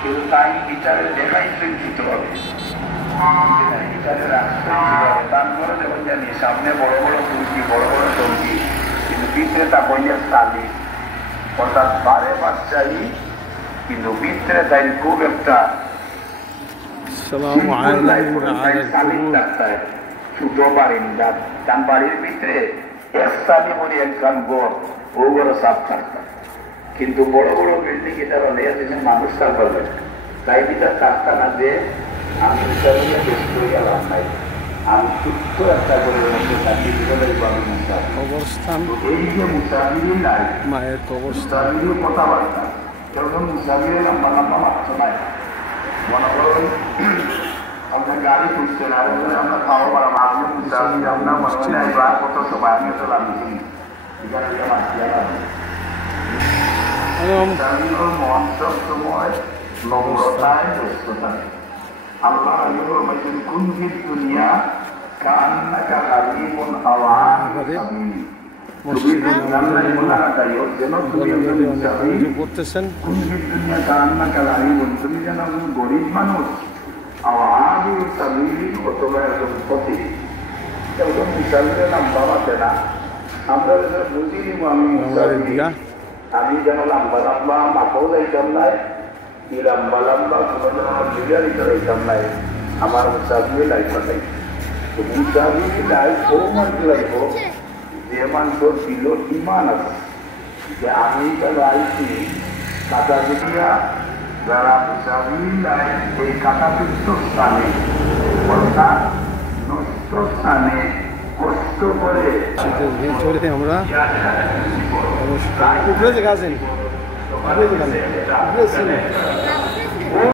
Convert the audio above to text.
কিন্তু তাই বিচারে দেখাই চিন্তিত হবে, বিচারের আশ্রয় ছিল। তারপরে যখন জানি সামনে বড় বড় তুর্কি, বড় বড় চৌকি, কিন্তু ভিতরে তা বইয়া সালি, অর্থাৎ বারে বাচ্চাই, কিন্তু ভিতরে তাই খুব একটা ছোট বাড়ি, তার বাড়ির ভিতরে একসালি বলে একজন গড় ও বড় সাপ থাকতাম, কিন্তু বড় বড় বিল্ডিং এটা হলে মানুষ থাকবে, তাই এটা থাকতা না যে আমি ব্যস্ত হয়ে গেলাম নাই, আমি ছোট্ট একটা করে অবস্থান। এই যে মুসাফিরি নাই, মায়ের মুসাফিরি কথাবার্তা, কেমন মুসাফিরে লম্বা লম্বা মাত্র নাই, মনে করেন আপনার গাড়ি খুঁজছেন, আর আপনার খাওয়া পারা আপনি মুসাফির, আপনার মনে হয় এবার কত সময় আমি তো লাগছি এখানে মুসাফির মন সব সময় নম্রতায় ব্যস্ততা। আল্লাহ কুনফি দুনিয়া কান্নাকা গারিবুন আওয়ান তুমি যেন গরিব মানুষ, আওয়াজ অথবা একজন পথে একজন মুসাফিরে লম্বা মাতে না, আমরা বুঝি আমি যেন লম্বা লম্বা মাথাও যাইতাম নাই, কি লম্বা লম্বা কোনো বিরিয়ানি যাইতাম নাই, আমার মুসাফিরে লাইফ নাই। তো মুসাফির লাইফ ও মানুষ লাগব যে মানুষের ছিল ইমান আছে, যে আমি কেন আইছি কাটা দিয়া যারা মুসাফির লাইফ এই কাটাপিষ্ট স্থানে, অর্থাৎ নষ্ট স্থানে কষ্ট করে আমরা উপরে যে গাছেন